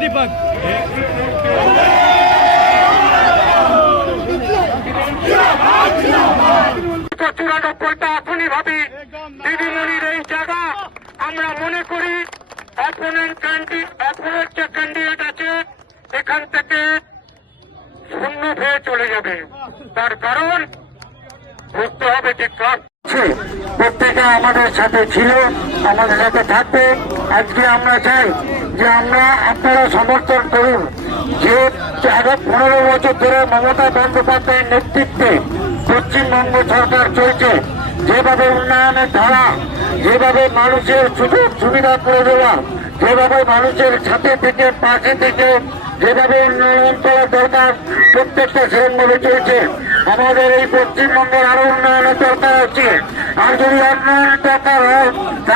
দীপক চুরানব্বইটা এখনই ভাবি দিদিমণির এই জায়গা আমরা মনে করি অপোনেন্ট যে ক্যান্ডিডেট আছে এখান থেকে শূন্য হয়ে চলে যাবে। তার কারণ বুঝতে হবে যে ক্লাস প্রত্যেকে আমাদের সাথে ছিল, আমাদের সাথে থাকবে। আজকে আমরা চাই যে আপনারা সমর্থন করুন যে 15 বছর ধরে মমতা বন্দ্যোপাধ্যায়ের নেতৃত্বে পশ্চিমবঙ্গ সরকার চলছে, যেভাবে উন্নয়নের ধারা, যেভাবে মানুষের সুযোগ সুবিধা করে দেওয়া, যেভাবে মানুষের সাথে থেকে পাশে থেকে যেভাবে উন্নয়ন করা দরকার প্রত্যেকটা সেরকমভাবে চলছে। আমাদের এই পশ্চিমবঙ্গের আরো উন্নয়নের দরকার আছে। আর যদি উন্নয়নের দরকার হয়